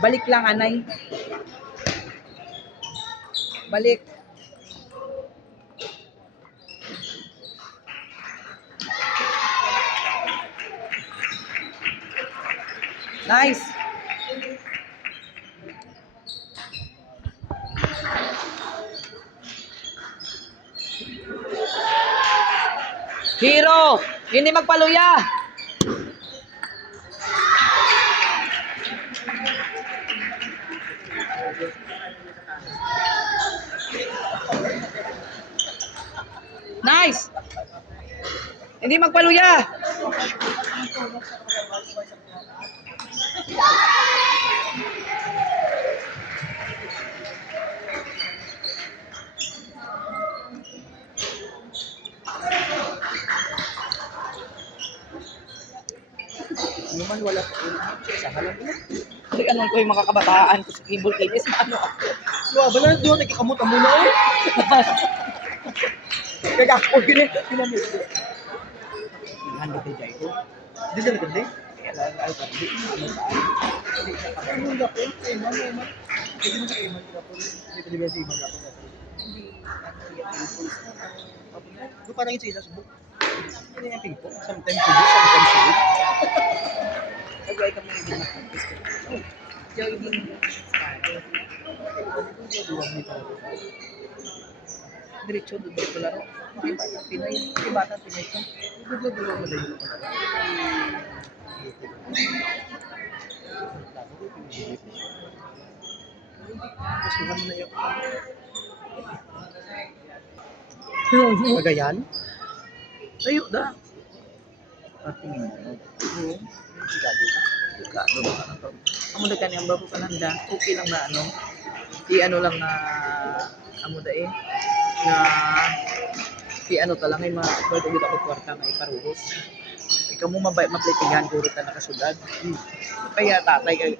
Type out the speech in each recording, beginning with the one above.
Balik lang, anay. Balik. Nice. Hero, hindi magpaluya. Nice. Hindi magpaluya. Ano man, wala pa rin. Sa halang mo. Kasi ano ko yung mga kabataan ko sa cable tennis. Ano ako? Wala ba na doon? Nagkakamot mo na eh. Kaya ako, ginamit ko. Hando kay Jai ko. Di sila ganda eh. Kaya lang, ay, parang di. Ano ba? Ano nga po? Kay Iman, Iman. Hindi mo sa kay Iman. Hindi ko di ba si Iman ako. Hindi. Doon parang yung sila subok. Hindi yung ping-pong. Sometimes subok, sometimes subok. Nag-ay kami hindi mag-practice ko. Joining style. Duwag nito. Diretso, doon ko laro. Hindi bata, Pinay. Hindi bata, Pinay ko. Duwag mo dahil. Tapos kung ano na yung Cagayan? Tayo da. Tingin mo. Oo. Sigado ka. Sigado ba ka na to? Amo na kaniyang bago kananda. Okay lang na ano. I-ano lang na amo da eh. Na i-ano ta lang ay pwede ulit ako kwarta nga iparuhos. Ikaw mo maplitihan guro ta nakasudad. Kaya tatay kay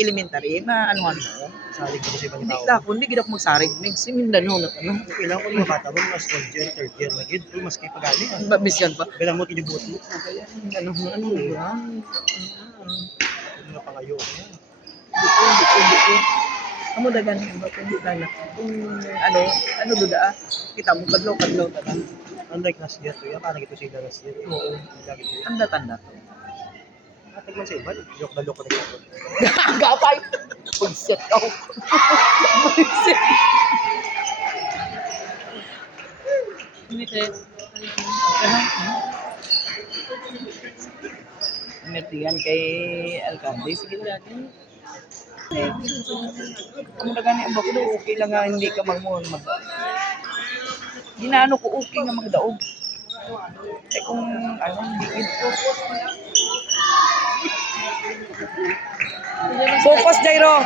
elementary na anuhan mo. Saling ko sa ibang Hindi tao. ka hindi gid ako magsarig mig si Mindanao na ano. Kailangan ko mga bata mo, mas 4th year, 3rd year na gid. Mas kay pagali. Mabisyan pa. Kailangan mo kinibuot mo. Kaya ano ba? Ano na pangayo ko yan. Buko. Amo dagan ba kung dala. Kung ano duda kita mo kadlaw ta. Unlike last year to yan, parang ito sila last year. Oo. Lagi to yan. Tanda to. Atag man sa iba, joke na loko na ito. Gapay. Pagset ako. Pagset. Mertian kay Alcalde. Sige natin. Kung nagani ang bako okay lang nga hindi ka mag. Ginaano ko okay nga magdaog. Eh kung hindi ko. Focus, Jairo.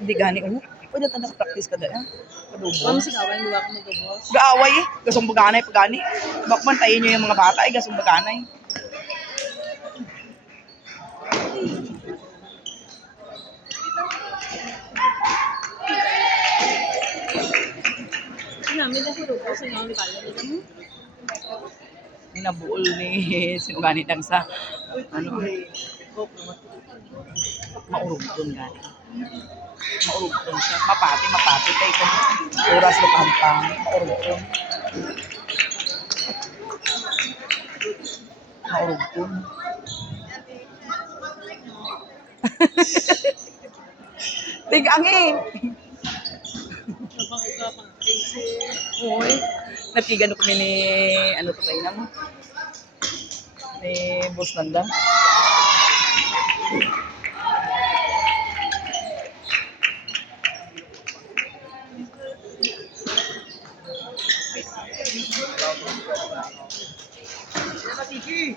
Hindi gani. Pwede ta naka-practice ka dahil. Padubo. Sigawan, di ba ako mag-boss? Gaaway eh. Gasong baganay pagani. Bakman tayo nyo yung mga bata eh. Gasong baganay. Namin na huro ko sa mga kaya nila mo. kinabuol ni sinugani tang sa ano maurugton gani. Maurugton siya. Mapati kay kan oras lo kampang maurugton. Maurugton. Tigang eh. Uy, natigan kami ni ano to kayo mo? Ni Boss Nanda. Tiki!